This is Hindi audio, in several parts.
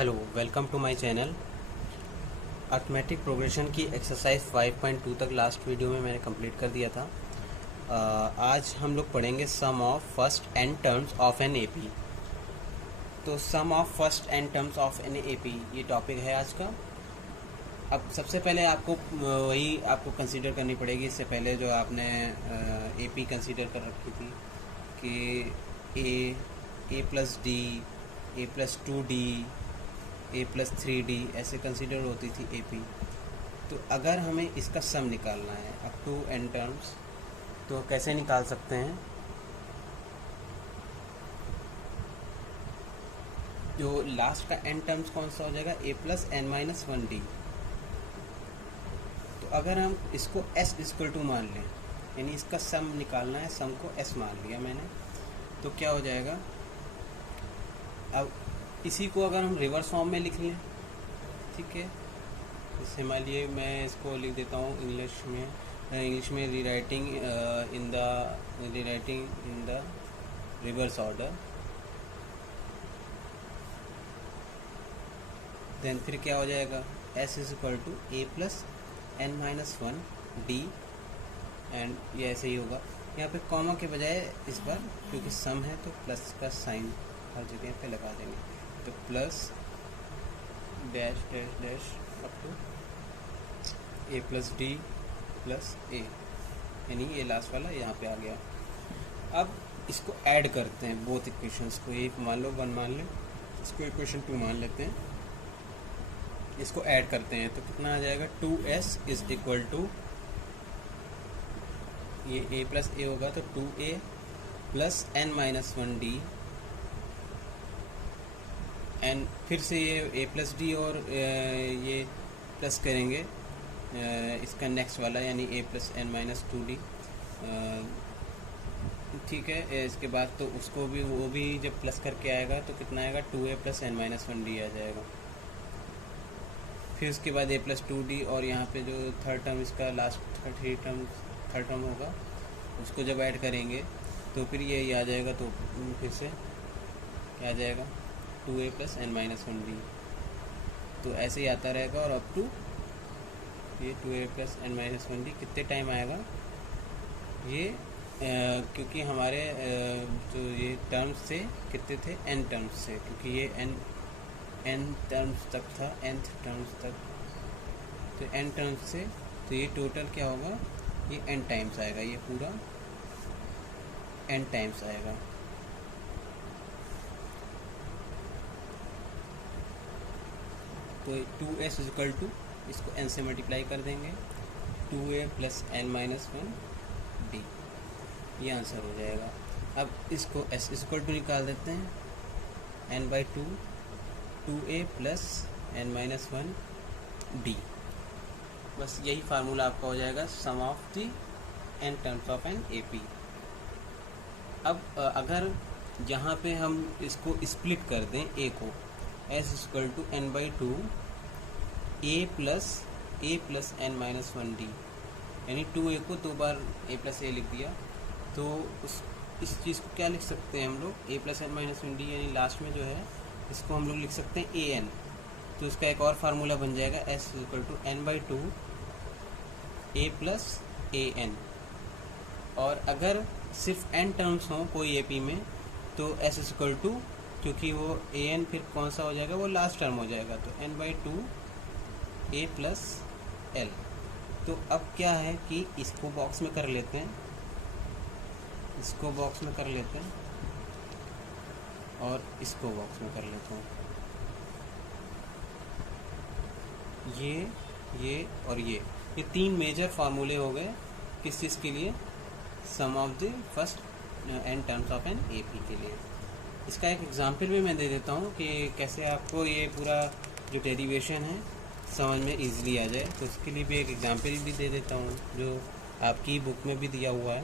Hello, welcome to my channel. Arithmetic progression की एक्सरसाइज 5.2 तक लास्ट वीडियो में मैंने कंप्लीट कर दिया था। आज हम लोग पढ़ेंगे sum of first n terms of an AP. तो sum of first n terms of an AP ये टॉपिक है आज का। अब सबसे पहले आपको वही आपको कंसीडर करनी पड़ेगी। इससे पहले जो आपने एपी कंसीडर कर रखी थी कि ए प्लस डी, ए प्लस 2D, ए प्लस 3D ऐसे कंसीडर होती थी एपी। तो अगर हमें इसका सम निकालना है अप टू एन टर्म्स, तो कैसे निकाल सकते हैं? जो लास्ट का एन टर्म्स कौन सा हो जाएगा? ए प्लस एन माइनस 1D। तो अगर हम इसको एस इक्वल टू मान लें, यानी इसका सम निकालना है, सम को एस मान लिया मैंने, तो क्या हो जाएगा? अब इसी को अगर हम रिवर्स फॉर्म में लिख लें, ठीक है, जैसे मान लिए मैं इसको लिख देता हूँ इंग्लिश में rewriting in the reverse order. Then फिर क्या हो जाएगा? S is equal to A plus N minus 1D, and ये ऐसे ही होगा। यहाँ पे कॉमा के बजाय इस बार क्योंकि सम है तो प्लस का साइन हर जगह पे लगा देंगे, तो plus dash dash dash up to A plus d plus a, यानी ये लास्ट वाला यहाँ पे आ गया। अब इसको ऐड करते हैं बोथ इक्वेशंस को, एक मान लो 1 मान लें, इसको इक्वेशन 2 मान लेते हैं, इसको ऐड करते हैं तो कितना आ जाएगा? 2s इज इक्वल टू, ये a प्लस ए होगा तो 2a plus N minus 1D, and फिर से ये ए प्लस डी और ये प्लस करेंगे इसका नेक्स्ट वाला, यानी ए प्लस एन माइनस 2D। ठीक है, इसके बाद तो उसको भी, वो भी जब प्लस करके आएगा तो कितना आएगा? 2a plus N minus 1D आ जाएगा। फिर उसके बाद ए प्लस 2D, और यहाँ पे जो थर्ड टर्म इसका लास्ट थर्ड टर्म होगा, उसको जब ऐड करेंगे तो फिर ये आ जाएगा, तो फिर से क्या आ जाएगा? 2a plus N minus 1D। तो ऐसे ही आता रहेगा, और अप टू ये 2a plus N minus 1D कितने टाइम आएगा ये? क्योंकि हमारे जो ये टर्म्स थे कितने थे? n टर्म्स से, क्योंकि ये n टर्म्स तक था, nth टर्म्स तक, तो n टर्म्स से, तो ये टोटल क्या होगा? ये n टाइम्स आएगा, ये पूरा n टाइम्स आएगा। तो 2s इक्वल टू, इसको n से मल्टीप्लाई कर देंगे, 2a plus N minus 1D, ये आंसर हो जाएगा। अब इसको s इक्वल टू निकाल देते हैं, n/2 2a plus N minus 1D। बस यही फार्मूला आपका हो जाएगा sum of the n terms of an AP. अब अगर यहाँ पे हम इसको स्प्लिट कर दें a को, s equal to n/2 a plus N minus 1D, यानी 2a को 2 बार a प्लस ए लिख दिया, तो इस चीज़ को क्या लिख सकते हैं हम लोग? a plus N minus 1D, यानी लास्ट में जो है इसको हम लोग लिख सकते हैं an। तो इसका एक और फार्मूला बन जाएगा s equal to n/2 a plus an। और अगर सिर्फ n टर्म्स हों कोई एपी में, तो s इक्वल टू, क्योंकि वो an फिर कौन सा हो जाएगा? वो लास्ट टर्म हो जाएगा, तो n/2 a प्लस l। तो अब क्या है कि इसको बॉक्स में कर लेते हैं, इसको बॉक्स में कर लेते हैं, और इसको बॉक्स में कर लेते हैं। ये और ये 3 मेजर फार्मूले हो गए किस चीज़ के लिए? Sum of the first n terms of an AP के लिए। इसका एक एग्जांपल भी मैं दे देता हूँ कि कैसे आपको ये पूरा जो डेरिवेशन है समझ में इजीली आ जाए। तो इसके लिए भी एक एग्जांपल भी दे देता हूँ, जो आपकी बुक में भी दिया हुआ है,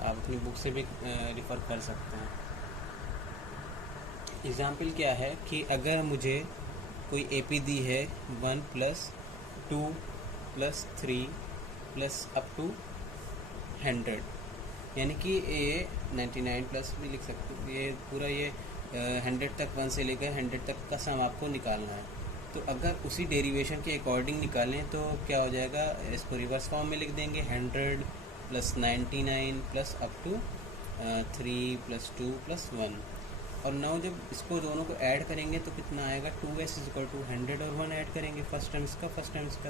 आप अपनी बुक से भी रिफ़र कर सकते हैं। एग्जाम्पल क्या है कि अगर मुझे कोई एपी दी है 1 plus 2 plus 3 plus up to 100, यानी कि ये 99 प्लस भी लिख सकते हैं, ये पूरा ये 100 तक, 1 से लेकर 100 तक का सम आपको निकालना है। तो अगर उसी डेरिवेशन के अकॉर्डिंग निकालें तो क्या हो जाएगा, इसको रिवर्स फॉर्म में लिख देंगे 100 + 99 प्लस अप टू 3 + 2 + 1। और नाउ जब इसको दोनों को ऐड करेंगे तो कितना आएगा, 2s = 100 और 1 ऐड करेंगे फर्स्ट टर्म इसका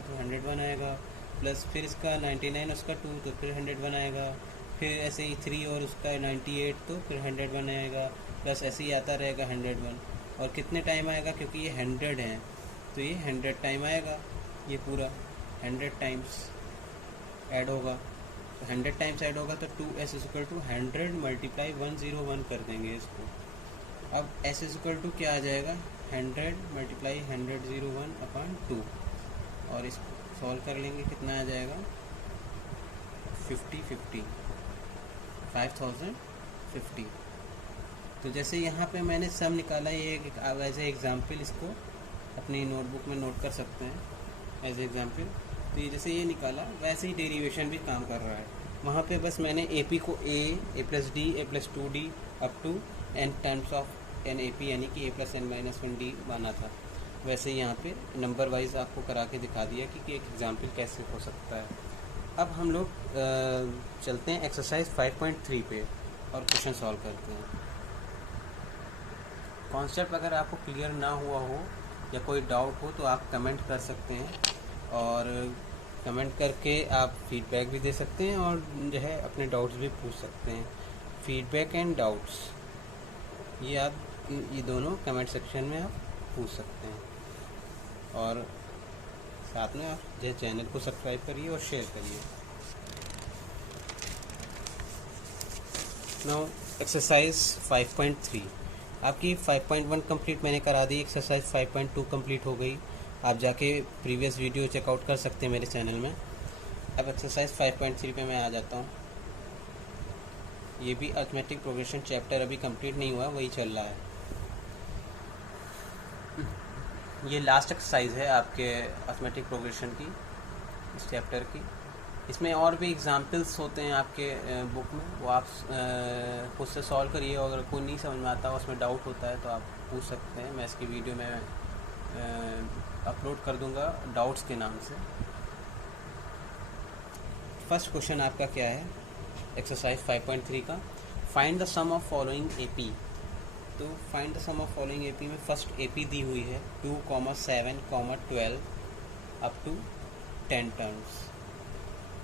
तो 101 आएगा, प्लस फिर इसका 99 उसका 2 तो फिर 101 आएगा, फिर ऐसे ही 3 और उसका 98 तो फिर 101 आएगा, प्लस ऐसे ही आता रहेगा 101। और कितने टाइम आएगा, क्योंकि ये 100 है तो ये 100 टाइम आएगा, ये पूरा 100 टाइम्स ऐड होगा। तो 100 टाइम्स ऐड होगा तो 2s = 100 × 101 कर देंगे इसको। अब s = क्या आ जाएगा, 100 × 101/2 और इसको सॉल्व कर लेंगे, कितना आ जाएगा 5050। तो जैसे यहाँ पे मैंने सम निकाला, ये एज ए एग्ज़ाम्पल इसको अपनी नोटबुक में नोट कर सकते हैं एज ए एग्ज़ाम्पल। तो ये जैसे ये निकाला वैसे ही डेरिवेशन भी काम कर रहा है। वहाँ पे बस मैंने AP को a + d a + 2d up to n terms of NAP यानी कि a + n-1d माना था। वैसे यहाँ पे नंबर वाइज आपको करा के दिखा दिया कि एक एग्ज़ाम्पल कैसे हो सकता है। अब हम लोग चलते हैं एक्सरसाइज 5.3 पे और क्वेश्चन सॉल्व करते हैं। कॉन्सेप्ट अगर आपको क्लियर ना हुआ हो या कोई डाउट हो तो आप कमेंट कर सकते हैं, और कमेंट करके आप फीडबैक भी दे सकते हैं और जो है अपने डाउट्स भी पूछ सकते हैं। फीडबैक एंड डाउट्स ये दोनों कमेंट सेक्शन में आप पूछ सकते हैं, और साथ में आप जो चैनल को सब्सक्राइब करिए और शेयर करिए। नाउ एक्सरसाइज 5.3 आपकी 5.1 कंप्लीट मैंने करा दी, एक्सरसाइज 5.2 कंप्लीट हो गई। आप जाके प्रीवियस वीडियो चेकआउट कर सकते हैं मेरे चैनल में। अब एक्सरसाइज 5.3 पे मैं आ जाता हूँ। ये भी अरिथमेटिक प्रोग्रेशन चैप्टर अभी कंप्लीट नहीं हुआ, वही चल रहा है। ये लास्ट एक्सरसाइज है आपके अरिथमेटिक प्रोग्रेशन की, इस चैप्टर की। इसमें और भी एग्जाम्पल्स होते हैं आपके बुक में, वो आप खुद से सॉल्व करिए। अगर कोई नहीं समझ में आता, उसमें डाउट होता है तो आप पूछ सकते हैं। मैं इसकी वीडियो में अपलोड कर दूंगा डाउट्स के नाम से। फर्स्ट क्वेश्चन आपका क्या है एक्सरसाइज 5.3 का, find the sum of following AP। तो find the sum of following AP में फर्स्ट AP दी हुई है 2, 7, 12 अप टू 10 टर्म्स,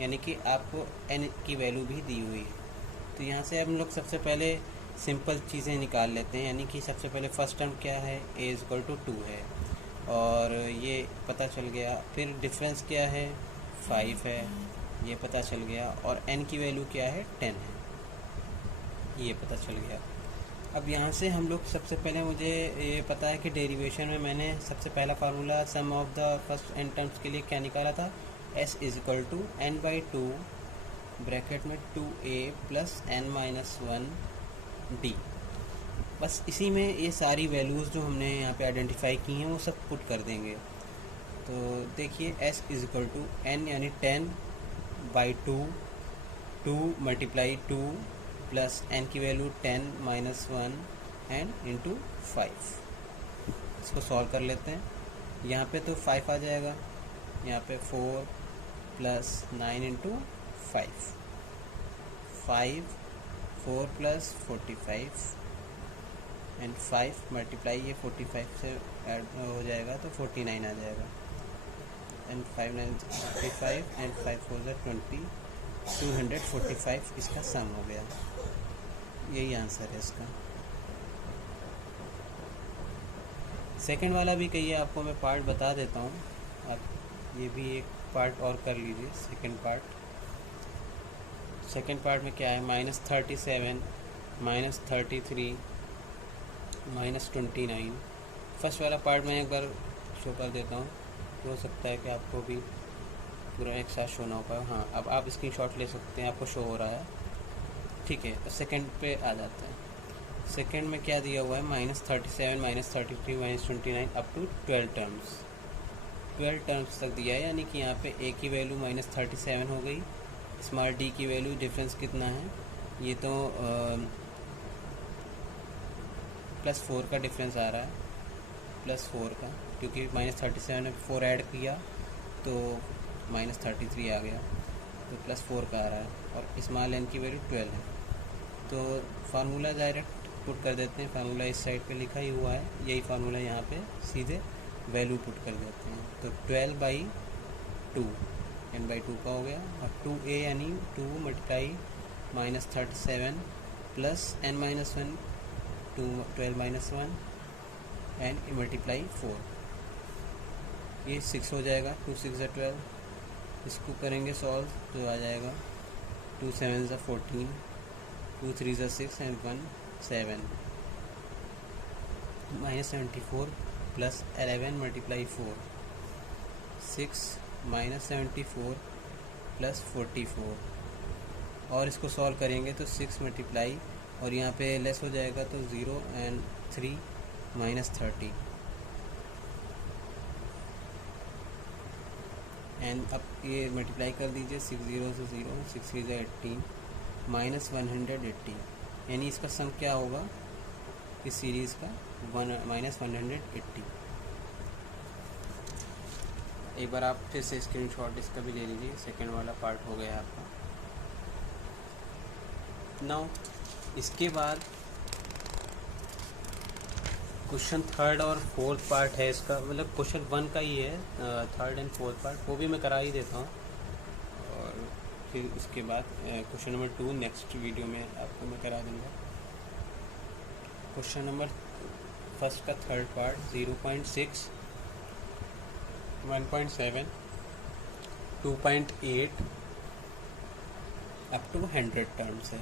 यानी कि आपको n की वैल्यू भी दी हुई है। तो यहाँ से हम लोग सबसे पहले सिंपल चीज़ें निकाल लेते हैं, यानी कि सबसे पहले फर्स्ट टर्म क्या है, a = 2 है और ये पता चल गया। फिर डिफरेंस क्या है, 5 है, ये पता चल गया। और n की वैल्यू क्या है, 10 है, ये पता चल गया। अब यहाँ से हम लोग सबसे पहले, मुझे ये पता है कि डेरिवेशन में मैंने सबसे पहला formula sum of the first n terms के लिए क्या निकाला था, s = n/2 ब्रैकेट में 2a + n-1d। बस इसी में ये सारी वैल्यूज़ जो हमने यहाँ पे आइडेंटिफाई की हैं वो सब पुट कर देंगे। तो देखिए s = n यानी 10/2, 2 × 2 प्लस n की वैल्यू 10 - 1 एंड इंटू 5। इसको सॉल्व कर लेते हैं। यहाँ पे तो 5 आ जाएगा, यहाँ पे 4 + 9 × 5, 5 4 + 45 एंड 5 मल्टीप्लाई ये 45 से ऐड हो जाएगा तो 49 आ जाएगा, एंड 5 9 55 एंड 5 4 20, 245 इसका सम हो गया। यही आंसर है इसका। सेकंड वाला भी कहिए, आपको मैं पार्ट बता देता हूँ, आप ये भी एक पार्ट और कर लीजिए। सेकंड पार्ट में क्या है, -37 -33 -29। फर्स्ट वाला पार्ट मैं एक बार शो कर देता हूँ, हो सकता है कि आपको भी पूरा एक साथ शो ना हो पाए। हाँ, अब आप स्क्रीनशॉट ले सकते हैं, आपको शो हो रहा है, ठीक है। सेकंड पे आ जाते हैं। सेकंड में क्या दिया हुआ है, -37 -33 -29 अप टू 12 टर्म्स। 12 टर्म्स तक दिया है, यानी कि यहाँ पे a की वैल्यू -37 हो गई, स्मॉल d की वैल्यू डिफरेंस कितना है, ये तो +4 का डिफरेंस आ रहा है, +4 का, क्योंकि -37 में 4 ऐड किया तो -33 आ गया, तो +4 का आ रहा है और स्मॉल n की वैल्यू 12 है। तो फार्मूला डायरेक्ट पुट कर देते हैं, फार्मूला इस साइड पे लिखा ही हुआ है, यही फार्मूला यहाँ पे सीधे वैल्यू पुट कर देते हैं। तो 12/2 n/2 का हो गया, और 2a यानी 2 multiply -37 plus n-1 12-1 and multiply 4, ये 6 हो जाएगा। 2 6 12, इसको करेंगे सॉल्व तो आ जाएगा 2 7 14, 2 3 6 एंड 1 7, -74 प्लस 11 मल्टीप्लाई 4, 6 -74 प्लस 44, और इसको सॉल्व करेंगे तो 6 मल्टीप्लाई, और यहाँ पे लेस हो जाएगा तो 0 एंड 3 -30, एंड अब ये मल्टीप्लाई कर दीजिए 6 0 से 0, 6 3 18 -180, यानी इसका सम क्या होगा इस सीरीज़ का -180। एक बार आप फिर से स्क्रीनशॉट इसका भी ले लीजिए, सेकंड वाला पार्ट हो गया आपका। नाउ इसके बाद क्वेश्चन थर्ड और फोर्थ पार्ट है इसका, मतलब क्वेश्चन 1 का ही है, थर्ड एंड फोर्थ पार्ट वो भी मैं करा ही देता हूँ, और फिर उसके बाद क्वेश्चन नंबर 2 नेक्स्ट वीडियो में आपको मैं करा दूँगा। क्वेश्चन नंबर फर्स्ट का third part 0.6, 1.7, 2.8 up to 100 terms है,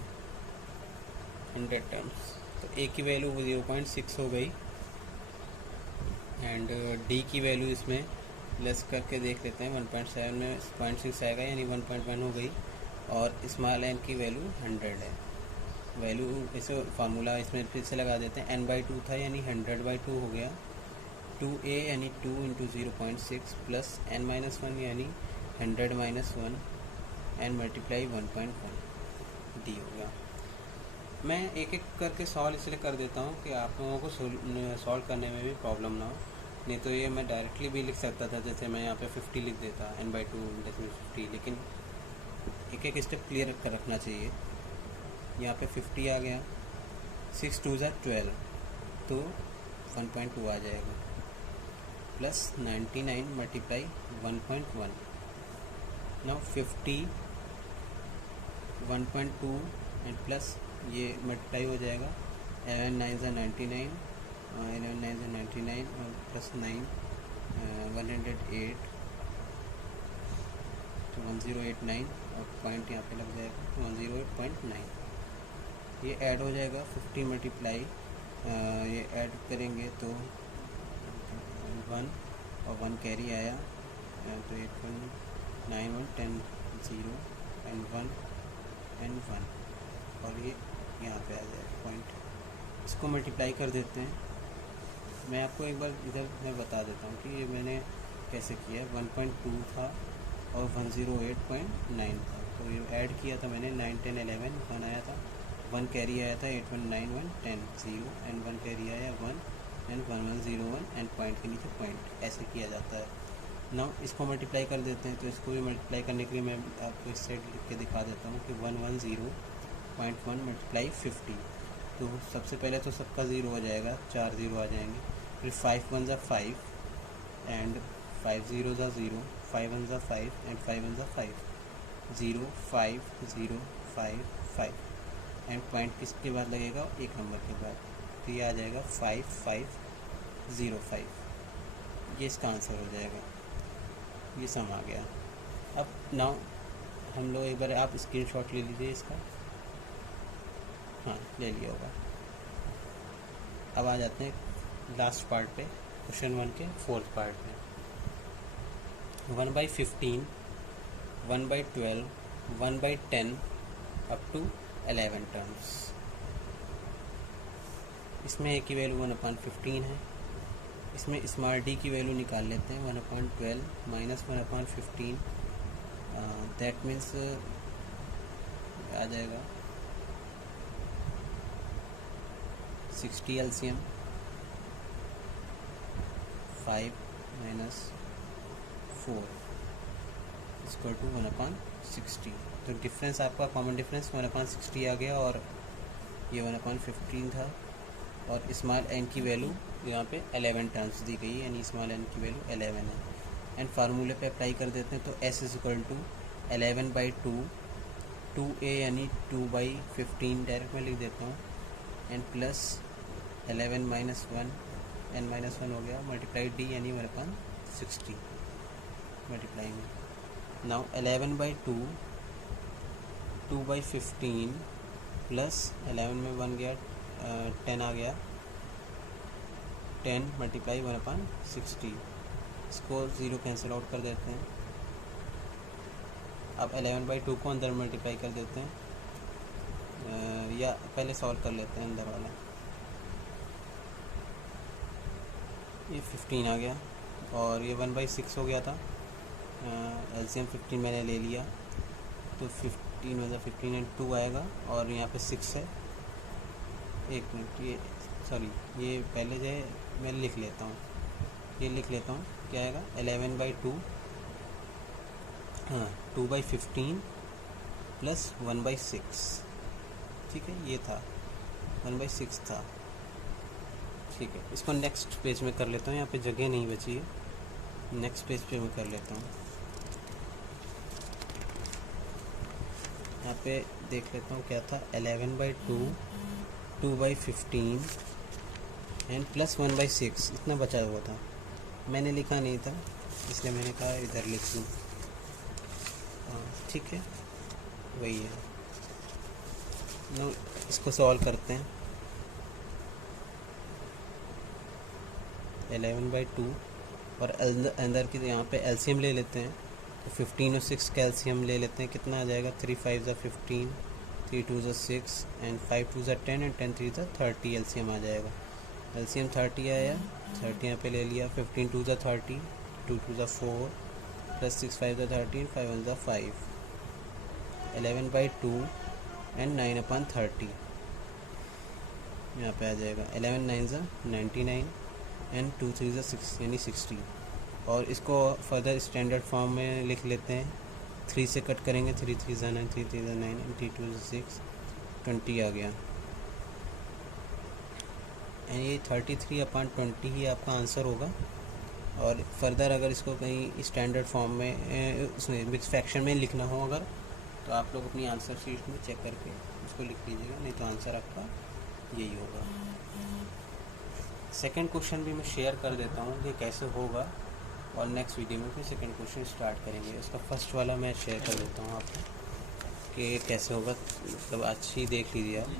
100 टर्म्स। तो ए की वैल्यू 0.6 हो गई, एंड डी की वैल्यू इसमें लेस करके देख लेते हैं, 1.7 में 0.6 आएगा यानी 1.1 हो गई, और स्मॉल एन की वैल्यू 100 है। वैल्यू इसे फार्मूला इसमें फिर से लगा देते हैं, n/2 था यानी 100/2 हो गया, 2a यानी 2 × 0.6 प्लस n-1 यानी 100 - 1 एन मल्टीप्लाई 1.1 डी हो गया। मैं एक एक करके सॉल्व इसलिए कर देता हूँ कि आप लोगों को सॉल्व करने में भी प्रॉब्लम ना हो, नहीं तो ये मैं डायरेक्टली भी लिख सकता था, जैसे मैं यहाँ पे 50 लिख देता n/2 50, लेकिन एक एक स्टेप क्लियर कर रखना चाहिए। यहाँ पे 50 आ गया, 6 2 12, तो 1.2 आ जाएगा, plus 99 multiply 1.1, now 50 1.2 and plus ये मल्टीप्लाई हो जाएगा, 11 9 99, 11 9 99 और प्लस 9 108, तो 1089, और पॉइंट यहाँ पे लग जाएगा 108.9। ये ऐड हो जाएगा 50 मल्टीप्लाई, ये ऐड करेंगे तो 1 और 1 कैरी आया, तो 8 1 9 1 10 0 एंड 1 एंड 1, और ये यहाँ पे आ जाएगा पॉइंट। इसको मल्टीप्लाई कर देते हैं। मैं आपको एक बार इधर मैं बता देता हूँ कि ये मैंने कैसे किया। 1.2 था और 108.9 था, तो ये ऐड किया था मैंने, 9 10 11 1 आया था, 1 कैरी आया था, 8 1 9 1 10 0 एंड 1 कैरी आया 1 एंड 1 1 0 1 एंड पॉइंट के नीचे पॉइंट, ऐसे किया जाता है। नाउ इसको मल्टीप्लाई कर देते हैं, तो इसको भी मल्टीप्लाई करने के लिए मैं आपको इस साइड लिख के दिखा देता हूँ कि 110.1 मल्टीप्लाई 50, तो सबसे पहले तो सबका 0 हो जाएगा, 4 0 आ जाएंगे, फिर 5 1 5 एंड 5 0 0, 5 1 5 एंड 5 1 5, 0 5 0 5 5 एंड पॉइंट किसके बाद लगेगा, एक नंबर के बाद, तो ये आ जाएगा 5 5 0 5, ये इसका आंसर हो जाएगा। ये सम आ गया। अब नाउ हम लोग एक बार आप स्क्रीनशॉट ले लीजिए इसका, हाँ ले लिया होगा। अब आ जाते हैं लास्ट पार्ट पे, क्वेश्चन 1 के फोर्थ पार्ट में। 1/15, 1/12, 1/10 अप टू 11 टर्म्स। इसमें ए की वैल्यू 1/15 है, इसमें स्मॉल डी की वैल्यू निकाल लेते हैं, 1/12 माइनस 1/15, दैट मीन्स आ जाएगा 60 एलसीएम 5 माइनस 4 इक्वल टू 1/60। तो डिफरेंस आपका कॉमन डिफरेंस 1/60 आ गया और ये 1/15 था। और स्मॉल एन की वैल्यू यहाँ पे 11 टर्म्स दी गई है, यानी स्मॉल एन की वैल्यू 11 है। एंड फार्मूले पे अप्लाई कर देते हैं, तो s इक्वल टू 11/2 2a यानी 2/15 डायरेक्ट में लिख देता हूँ, and plus 11 minus 1 n minus 1 हो गया, मल्टीप्लाई d यानी 1/60 मल्टीप्लाई में। नाउ 11/2 2/15 प्लस 11 में 1 गया 10 आ गया, 10 मल्टीप्लाई 1/60। इसको 0 कैंसिल आउट कर देते हैं। अब 11/2 को अंदर मल्टीप्लाई कर देते हैं, या पहले सॉल्व कर लेते हैं अंदर वाला। ये 15 आ गया और ये 1/6 हो गया था। एलसीएम 15 मैंने ले लिया, तो 15 मतलब 15 एंड 2 आएगा, और यहाँ पे 6 है। एक मिनट, ये सॉरी, ये पहले जो है मैं लिख लेता हूँ, ये लिख लेता हूँ, क्या आएगा 11/2 हाँ 2/15 प्लस 1/6, ठीक है, ये था 1/6 था, ठीक है। इसको नेक्स्ट पेज में कर लेता हूँ, यहाँ पे जगह नहीं बची है, नेक्स्ट पेज पे मैं कर लेता हूँ। यहाँ पे देख लेता हूँ क्या था, 11/2 2/15 एंड प्लस 1/6, इतना बचा हुआ था, मैंने लिखा नहीं था इसलिए मैंने कहा इधर लिख दूँ। ठीक है, वही है। नो, इसको सॉल्व करते हैं। 11/2 और अंदर की यहाँ पे एलसीएम ले लेते हैं, तो 15 और 6 का एलसीएम ले लेते हैं, कितना आ जाएगा 3 5 ज़ा 15, 3 2 ज़ा 6 एंड 5 2 ज़ा 10 एंड 10 3 ज़ा 30 एलसीएम आ जाएगा। एलसीएम 30 आया, 30 यहाँ पे ले लिया, 15 2 ज़ा 30, 2 2 ज़ा 4 प्लस 6 5 ज़ा 13, 5 1 ज़ा 5, 11/2 एंड 9/30 यहाँ पे आ जाएगा। 11 9 ज़ा 99 एंड 2 3 ज़ा 6 यानी 60। और इसको फर्दर स्टैंडर्ड फॉर्म में लिख लेते हैं, 3 से कट करेंगे, 3 3 ज़ा 9, 3 3 ज़ा 9 एंड 3 2 ज़ा 6, 20 आ गया। एंड ये 33/20 ही आपका आंसर होगा। और फर्दर अगर इसको कहीं स्टैंडर्ड फॉर्म में उसमें मिक्स फ्रैक्शन में लिखना हो अगर, तो आप लोग अपनी आंसर शीट में चेक करके उसको लिख लीजिएगा, नहीं तो आंसर आपका यही होगा। सेकंड क्वेश्चन भी मैं शेयर कर देता हूँ कि कैसे होगा, और नेक्स्ट वीडियो में फिर सेकंड क्वेश्चन स्टार्ट करेंगे। उसका फर्स्ट वाला मैं शेयर कर देता हूँ आपको कि कैसे होगा, मतलब अच्छी देख लीजिए आप।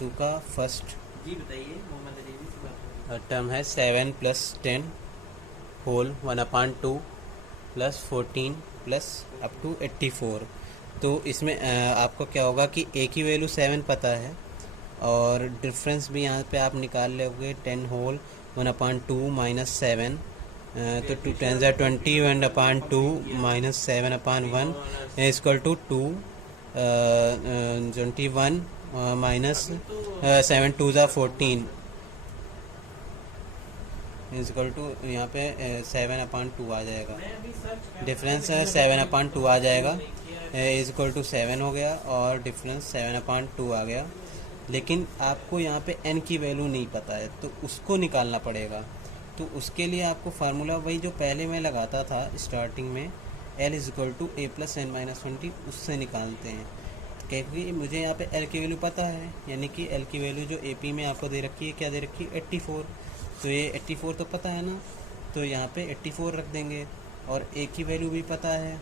2 का फर्स्ट जी बताइए, मोहम्मद अली जी से बात हो रही टर्म है 7 + 10 whole 1/2 plus 14 plus up to 84। तो इसमें आपको क्या होगा कि ए की वैल्यू 7 पता है, और डिफरेंस भी यहाँ पे आप निकाल लोगे 10 होल 1/2 माइनस 7, तो 2 10 ज़ा 20 1/2 माइनस 7/1 इक्वल टू 2 21 माइनस 7 2 ज़ा 14 इक्वल टू यहाँ पे 7/2 आ जाएगा। डिफरेंस 7/2 आ जाएगा, इक्वल टू 7 हो गया, और डिफरेंस 7/2 आ गया। लेकिन आपको यहाँ पे n की वैल्यू नहीं पता है, तो उसको निकालना पड़ेगा। तो उसके लिए आपको फार्मूला वही जो पहले मैं लगाता था स्टार्टिंग में, l = a + n - 20, उससे निकालते हैं। क्योंकि मुझे यहाँ पे l की वैल्यू पता है, यानी कि l की वैल्यू जो AP में आपको दे रखी है, क्या दे रखी है 84, तो ये 84 तो पता है ना, तो यहाँ पे 84 रख देंगे। और a की वैल्यू भी पता है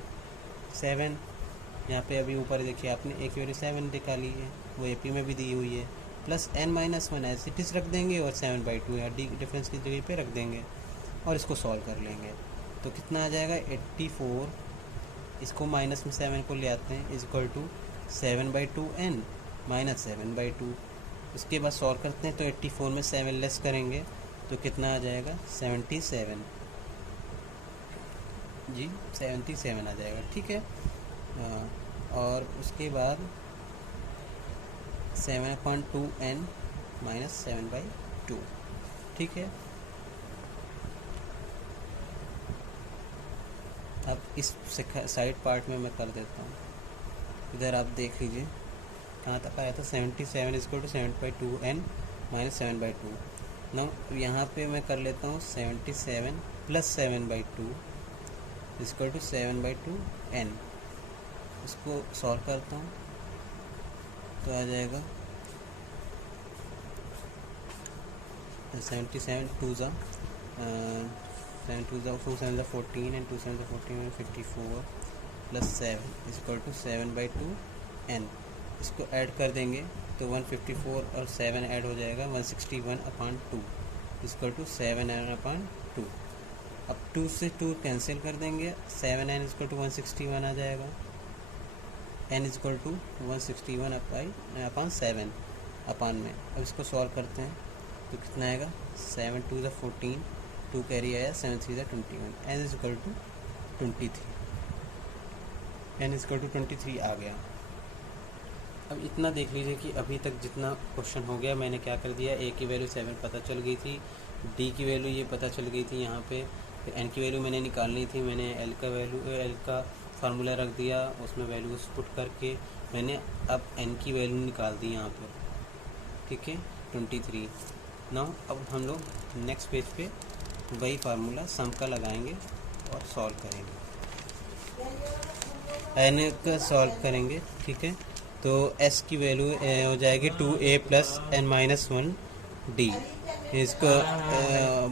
7, यहाँ पे अभी ऊपर देखिए आपने a की वैल्यू 7 निकाली है, वो AP में भी दी हुई है, प्लस n - 1 ऐसे टिस रख देंगे, और 7/2 या डी डिफरेंस की जगह पे रख देंगे, और इसको सॉल्व कर लेंगे। तो कितना आ जाएगा 84, इसको माइनस में 7 को ले आते हैं, इक्वल टू 7/2 n माइनस 7/2। उसके बाद सॉल्व करते हैं, तो 84 में 7 लेस करेंगे, तो कितना आ जाएगा 77 जी, 77 आ जाएगा, ठीक है। और उसके बाद 7/2 n माइनस 7/2। ठीक है, अब इस साइड पार्ट में मैं कर देता हूँ। इधर आप देख लीजिए कहाँ तक आया था, 77 इक्वल टू 7/2 n माइनस 7/2। ना यहाँ पे मैं कर लेता हूँ 77 प्लस 7/2 इक्वल टू 7/2 n। इसको सॉल्व करता हूँ तो आ जाएगा 77 2 ज़ा 7 2 ज़ा 2 7 ज़ा 14 एंड 2 7 ज़ा 14 54 प्लस 7 इक्वल टू 7/2 n। इसको ऐड कर देंगे तो 154 और 7 ऐड हो जाएगा 161/2 इक्वल टू 7n/2। अब 2 से 2 कैंसिल कर देंगे, 7n इक्वल टू 161 आ जाएगा, n इक्वल टू 161/7 अपान में। अब इसको सॉल्व करते हैं तो कितना आएगा, 7 2 ज़ा 14, 2 कैरी आया, 7 3 ज़ा 21, n equal to 23, n equal to 23 आ गया। अब इतना देख लीजिए कि अभी तक जितना क्वेश्चन हो गया मैंने क्या कर दिया, a की वैल्यू 7 पता चल गई थी, d की वैल्यू ये पता चल गई थी यहाँ पे, फिर n की वैल्यू मैंने निकालनी थी, मैंने l का फार्मूला रख दिया, उसमें वैल्यूज पुट करके मैंने अब n की वैल्यू निकाल दी यहाँ पर। ठीक है, 23। नाउ अब हम लोग नेक्स्ट पेज पे वही फार्मूला सम का लगाएंगे और सॉल्व करेंगे, n का सॉल्व करेंगे। ठीक है, तो s की वैल्यू हो जाएगी 2a प्लस n-1d, इसको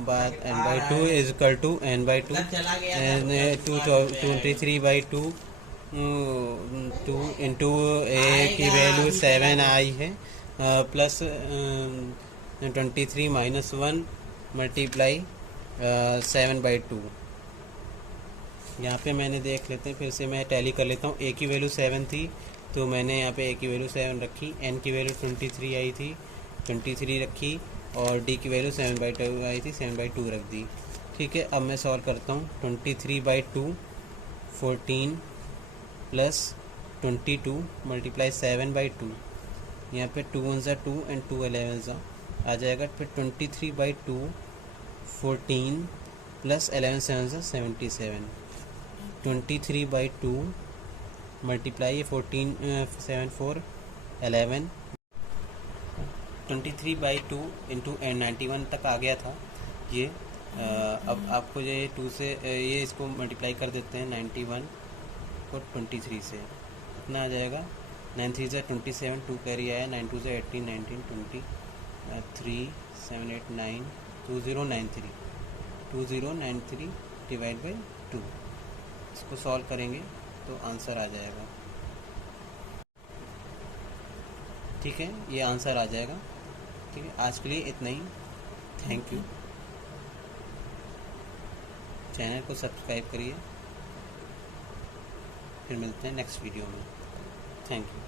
बाद n/2 is equal to n/2 23/2 2 into a की वैल्यू 7 आई है प्लस 23 माइनस 1 मल्टीप्लाई 7/2। यहाँ पे मैंने देख लेते हैं, फिर से मैं टैली कर लेता हूँ। a की वैल्यू 7 थी तो मैंने यहाँ पे a की वैल्यू 7 रखी, n की वैल्यू 23 आई थी 23 रखी, और d की वैल्यू 7/2 आई थी 7/2 रख दी। ठीक है, अब मैं सॉल्व करता हूँ। 23/2 14 प्लस 22 मल्टीप्लाई 7/2, यहाँ पे 2 1 ज़ा 2 एंड 2 11 ज़ा आ जाएगा, फिर 23/2 14 प्लस 11 7 ज़ा 77, 23/2 मल्टीप्लाई 14 7 4 11, 23/2 इंटू 91 तक आ गया था ये। अब आपको ये 2 से ये इसको मल्टीप्लाई कर देते हैं 91 को 23 से, कितना आ जाएगा, 9 3 ज़ा 27, 2 कैरी आया, 9 2 ज़ा 18 19 20 3 7 8 9 2093 2093 डिवाइड बाई 2। इसको सॉल्व करेंगे तो आंसर आ जाएगा। ठीक है, ये आंसर आ जाएगा। ठीक है, आज के लिए इतना ही। Thank you. चैनल को सब्सक्राइब करिए, फिर मिलते हैं नेक्स्ट वीडियो में। Thank you.